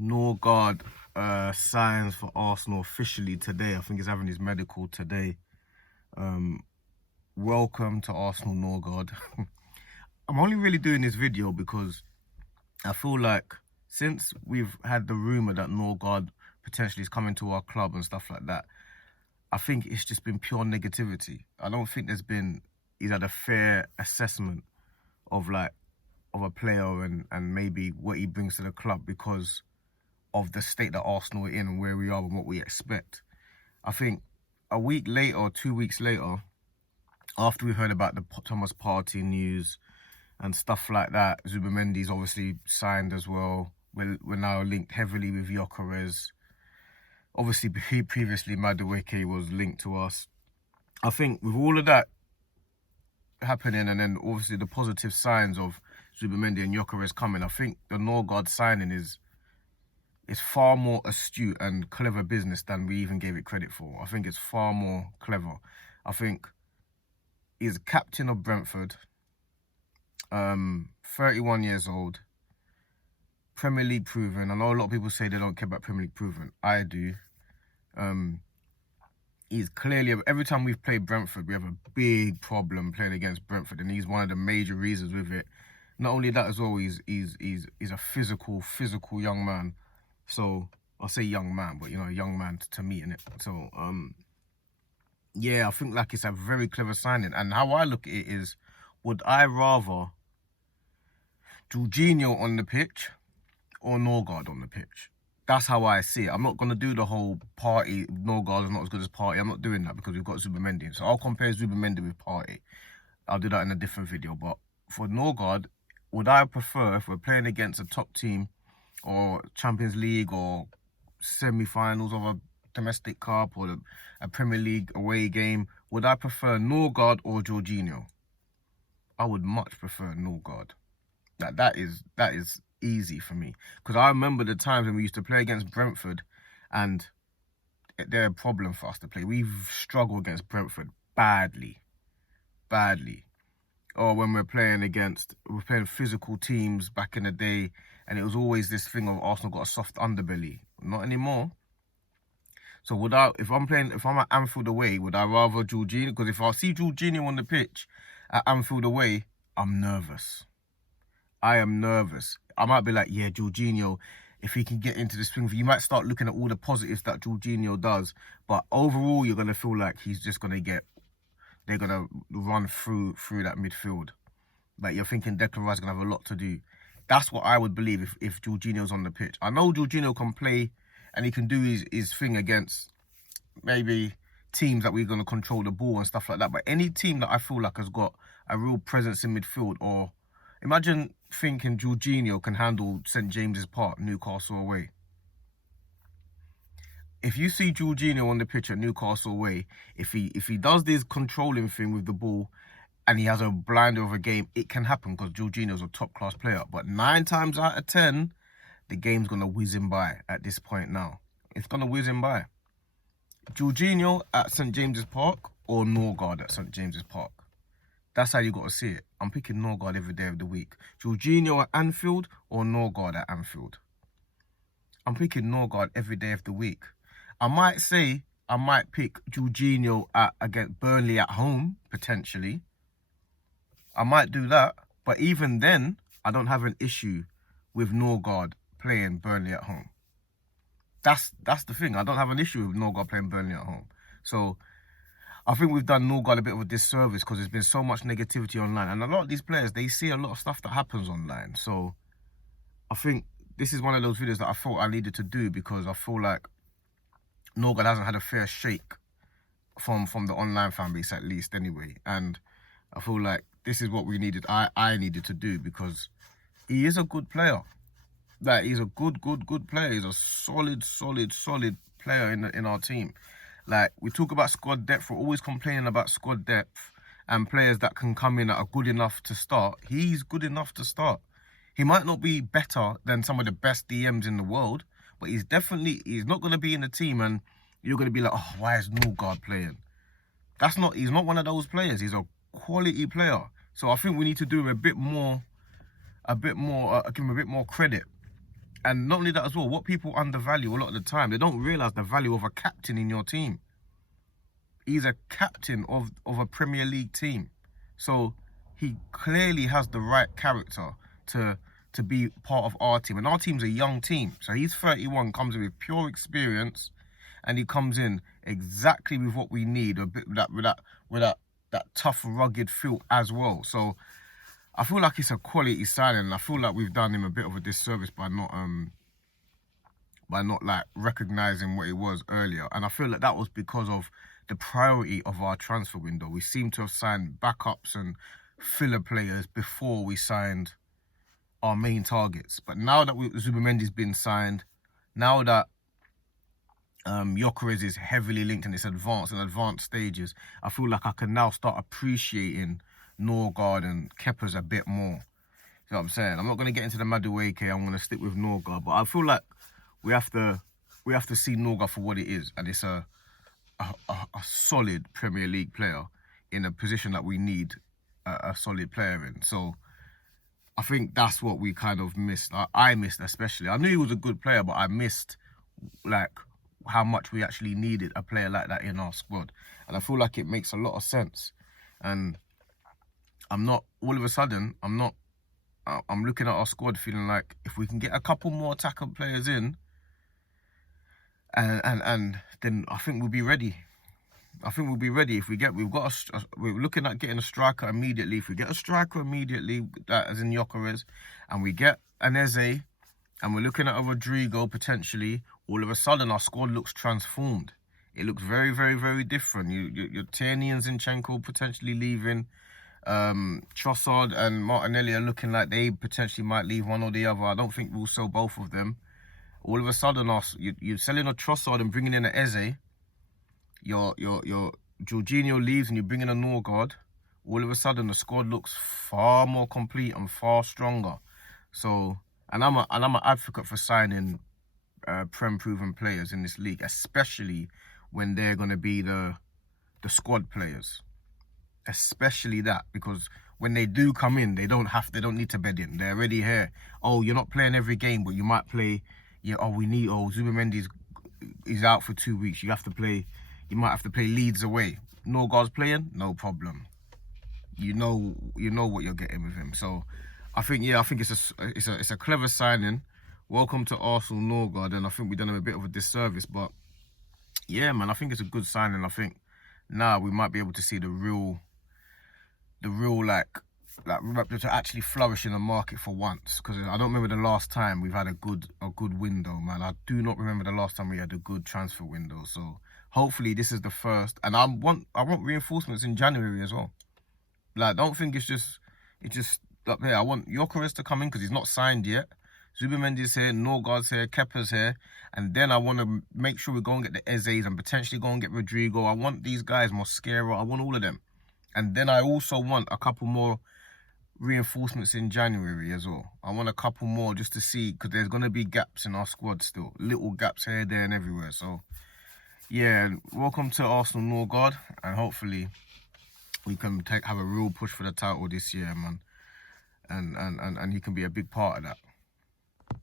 NORGAARD signs for Arsenal officially today. I think he's having his medical today. Welcome to Arsenal, NORGAARD. I'm only really doing this video because I feel like since we've had the rumour that NORGAARD potentially is coming to our club and stuff like that, I think it's just been pure negativity. I don't think he's had a fair assessment of a player and maybe what he brings to the club because of the state that Arsenal are in and where we are and what we expect. I think a week later or 2 weeks later, after we heard about the Thomas Partey news and stuff like that, Zubimendi's obviously signed as well. We're now linked heavily with Gyökeres. Obviously, previously Madueke was linked to us. I think with all of that happening and then obviously the positive signs of Zubimendi and Gyökeres coming, I think the NORGAARD signing is far more astute and clever business than we even gave it credit for. I think it's far more clever. I think he's captain of Brentford, 31 years old, Premier League proven. I know a lot of people say they don't care about Premier League proven. I do. He's clearly, every time we've played Brentford, we have a big problem playing against Brentford, and he's one of the major reasons with it. Not only that as well, he's a physical young man. So I'll say young man, but you know, young man to me, innit? So yeah, I think like it's a very clever signing. And how I look at it is, would I rather Jorginho on the pitch or NORGAARD on the pitch? That's how I see it. I'm not gonna do the whole Partey, NORGAARD is not as good as Partey. I'm not doing that because we've got Zubimendi. So I'll compare Zubimendi with Partey. I'll do that in a different video. But for NORGAARD, would I prefer, if we're playing against a top team or Champions League or semi-finals of a domestic cup or a Premier League away game, would I prefer NORGAARD or Jorginho? I would much prefer NORGAARD. That is easy for me, because I remember the times when we used to play against Brentford and they're a problem for us to play. We've struggled against Brentford badly. Or when we're playing physical teams back in the day, and it was always this thing of Arsenal got a soft underbelly. Not anymore. So if I'm at Anfield away, would I rather Jorginho? Because if I see Jorginho on the pitch at Anfield away, I'm nervous. I am nervous. I might be like, yeah, Jorginho, if he can get into the swing, you might start looking at all the positives that Jorginho does, but overall, you're gonna feel like he's just gonna they're gonna run through that midfield. Like, you're thinking Declan Rice is gonna have a lot to do. That's what I would believe if Jorginho's on the pitch. I know Jorginho can play and he can do his thing against maybe teams that we're gonna control the ball and stuff like that. But any team that I feel like has got a real presence in midfield, or imagine thinking Jorginho can handle St James's Park, Newcastle away. If you see Jorginho on the pitch at Newcastle away, if he does this controlling thing with the ball and he has a blinder of a game, it can happen because Jorginho's a top-class player. But 9 times out of 10, the game's going to whiz him by at this point now. It's going to whiz him by. Jorginho at St James's Park or NORGAARD at St James's Park. That's how you got to see it. I'm picking NORGAARD every day of the week. Jorginho at Anfield or NORGAARD at Anfield. I'm picking NORGAARD every day of the week. I might say I might pick Jorginho against Burnley at home, potentially. I might do that. But even then, I don't have an issue with NORGAARD playing Burnley at home. That's the thing. I don't have an issue with NORGAARD playing Burnley at home. So I think we've done NORGAARD a bit of a disservice because there's been so much negativity online. And a lot of these players, they see a lot of stuff that happens online. So I think this is one of those videos that I thought I needed to do because I feel like NORGAARD hasn't had a fair shake from the online fan base, at least anyway. And I feel like this is what we needed, I needed to do, because he is a good player. Like, he's a good player. He's a solid player in our team. Like, we talk about squad depth. We're always complaining about squad depth and players that can come in that are good enough to start. He's good enough to start. He might not be better than some of the best DMs in the world, but he's not going to be in the team and you're going to be like, oh, why is NORGAARD playing? He's not one of those players. He's a quality player. So I think we need to do him give him a bit more credit And not only that as well, what people undervalue a lot of the time, they don't realise the value of a captain in your team. He's a captain of a Premier League team. So he clearly has the right character to be part of our team. And our team's a young team. So he's 31, comes in with pure experience, and he comes in exactly with what we need, a bit with that tough, rugged feel as well. So I feel like it's a quality signing, and I feel like we've done him a bit of a disservice by not like recognizing what it was earlier. And I feel like that was because of the priority of our transfer window. We seem to have signed backups and filler players before we signed our main targets. But now that Zubimendi's been signed, now that Gyökeres is heavily linked and it's advanced stages, I feel like I can now start appreciating NORGAARD and Kepa's a bit more. You know what I'm saying? I'm not going to get into the Madueke. I'm going to stick with NORGAARD, but I feel like we have to see NORGAARD for what it is, and it's a solid Premier League player in a position that we need a solid player in. So I think that's what we kind of missed. I missed especially. I knew he was a good player, but I missed like how much we actually needed a player like that in our squad. And I feel like it makes a lot of sense. And I'm not, all of a sudden, I'm looking at our squad feeling like if we can get a couple more attacker players in, and then I think we'll be ready. I think we'll be ready if we're looking at getting a striker immediately. If we get a striker immediately, as in Gyökeres, and we get an Eze, and we're looking at a Rodrigo potentially, all of a sudden our squad looks transformed. It looks very, very, very different. Your Tierney and Zinchenko potentially leaving. Trossard and Martinelli are looking like they potentially might leave one or the other. I don't think we'll sell both of them. All of a sudden, you're selling a Trossard and bringing in an Eze. Your Jorginho leaves and you're bringing a NORGAARD. All of a sudden, the squad looks far more complete and far stronger. So, and I'm an advocate for signing Prem-proven players in this league, especially when they're going to be the squad players. Especially that, because when they do come in, they don't need to bed in. They're already here. Oh, you're not playing every game, but you might play. Yeah. Oh, Zubimendi is out for 2 weeks. You might have to play Leeds away. NORGAARD's playing, no problem. You know what you're getting with him. So, I think it's a clever signing. Welcome to Arsenal, NORGAARD, and I think we've done him a bit of a disservice. But yeah, man, I think it's a good signing. I think now we might be able to see the real to actually flourish in the market for once, because I don't remember the last time we've had a good window, man. I do not remember the last time we had a good transfer window. So hopefully this is the first, and I want reinforcements in January as well. Like, don't think it's just up here. I want Gyökeres to come in because he's not signed yet. Zubimendi's here, NORGAARD's here, Kepa's here, and then I want to make sure we go and get the Ezes and potentially go and get Rodrigo. I want these guys, Mosquera, I want all of them. And then I also want a couple more reinforcements in January as well. I want a couple more just to see, because there's going to be gaps in our squad still. Little gaps here, there, and everywhere. So, yeah, welcome to Arsenal, NORGAARD, and hopefully we can have a real push for the title this year, man. And he can be a big part of that.